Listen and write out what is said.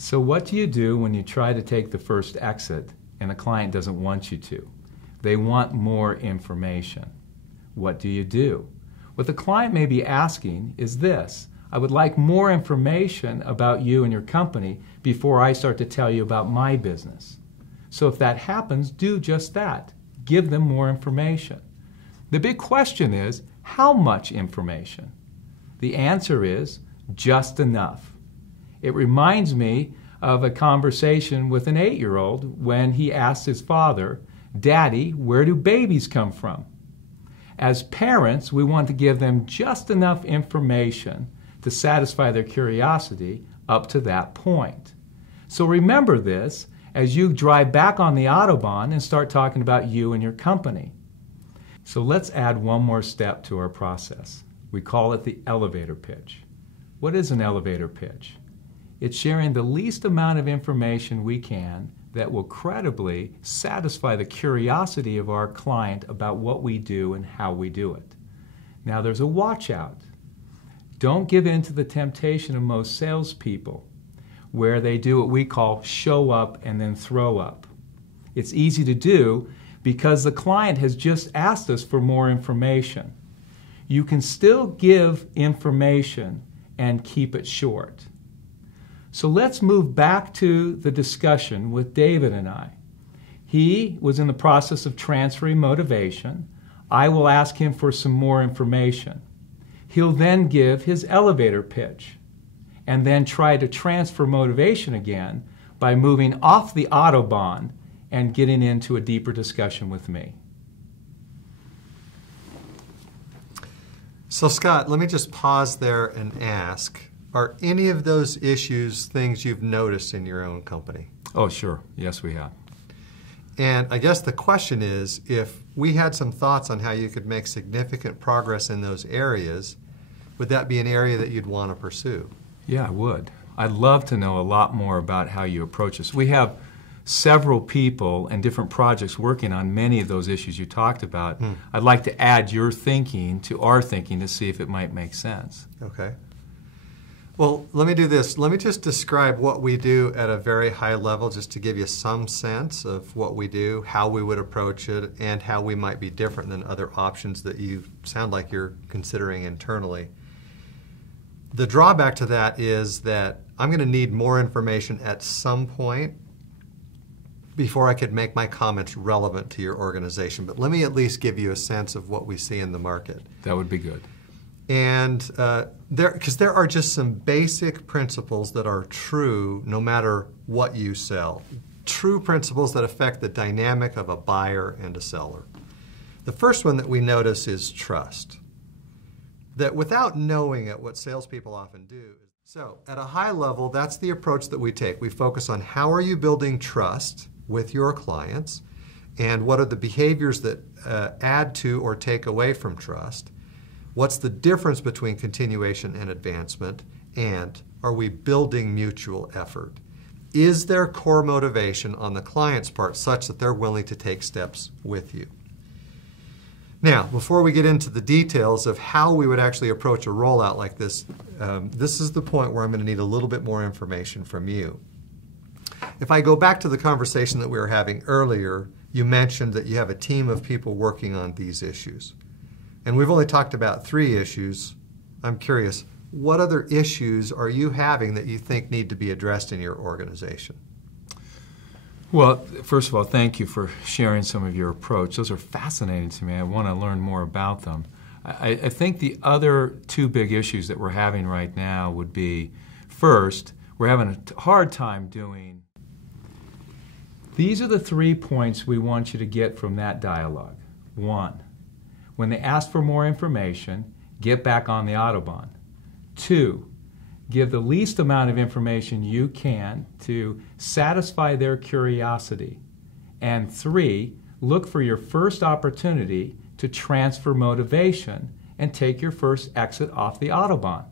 So what do you do when you try to take the first exit and the client doesn't want you to? They want more information. What do you do? What the client may be asking is this: I would like more information about you and your company before I start to tell you about my business. So if that happens, do just that. Give them more information. The big question is, how much information? The answer is just enough. It reminds me of a conversation with an 8-year-old when he asked his father, "Daddy, where do babies come from?" As parents, we want to give them just enough information to satisfy their curiosity up to that point. So remember this as you drive back on the Autobahn and start talking about you and your company. So let's add one more step to our process. We call it the elevator pitch. What is an elevator pitch? It's sharing the least amount of information we can that will credibly satisfy the curiosity of our client about what we do and how we do it. Now there's a watch out. Don't give in to the temptation of most salespeople where they do what we call show up and then throw up. It's easy to do because the client has just asked us for more information. You can still give information and keep it short. So let's move back to the discussion with David and I. He was in the process of transferring motivation. I will ask him for some more information. He'll then give his elevator pitch and then try to transfer motivation again by moving off the Autobahn and getting into a deeper discussion with me. So Scott, let me just pause there and ask, are any of those issues things you've noticed in your own company? Oh, sure. Yes, we have. And I guess the question is, if we had some thoughts on how you could make significant progress in those areas, would that be an area that you'd want to pursue? Yeah, I would. I'd love to know a lot more about how you approach this. We have several people and different projects working on many of those issues you talked about. I'd like to add your thinking to our thinking to see if it might make sense. Okay. Well, let me do this. Let me just describe what we do at a very high level just to give you some sense of what we do, how we would approach it, and how we might be different than other options that you sound like you're considering internally. The drawback to that is that I'm going to need more information at some point before I could make my comments relevant to your organization. But let me at least give you a sense of what we see in the market. That would be good. And because there are just some basic principles that are true no matter what you sell. True principles that affect the dynamic of a buyer and a seller. The first one that we notice is trust. That without knowing it, what salespeople often do. So at a high level, that's the approach that we take. We focus on how are you building trust with your clients and what are the behaviors that add to or take away from trust. What's the difference between continuation and advancement? And are we building mutual effort? Is there core motivation on the client's part such that they're willing to take steps with you? Now, before we get into the details of how we would actually approach a rollout like this, this is the point where I'm going to need a little bit more information from you. If I go back to the conversation that we were having earlier, you mentioned that you have a team of people working on these issues. And we've only talked about 3 issues. I'm curious, what other issues are you having that you think need to be addressed in your organization? Well, first of all, thank you for sharing some of your approach. Those are fascinating to me. I want to learn more about them. I think the other 2 big issues that we're having right now would be, first, we're having a hard time doing. These are the 3 points we want you to get from that dialogue. 1, when they ask for more information, get back on the Autobahn. 2, give the least amount of information you can to satisfy their curiosity. And 3, look for your first opportunity to transfer motivation and take your first exit off the Autobahn.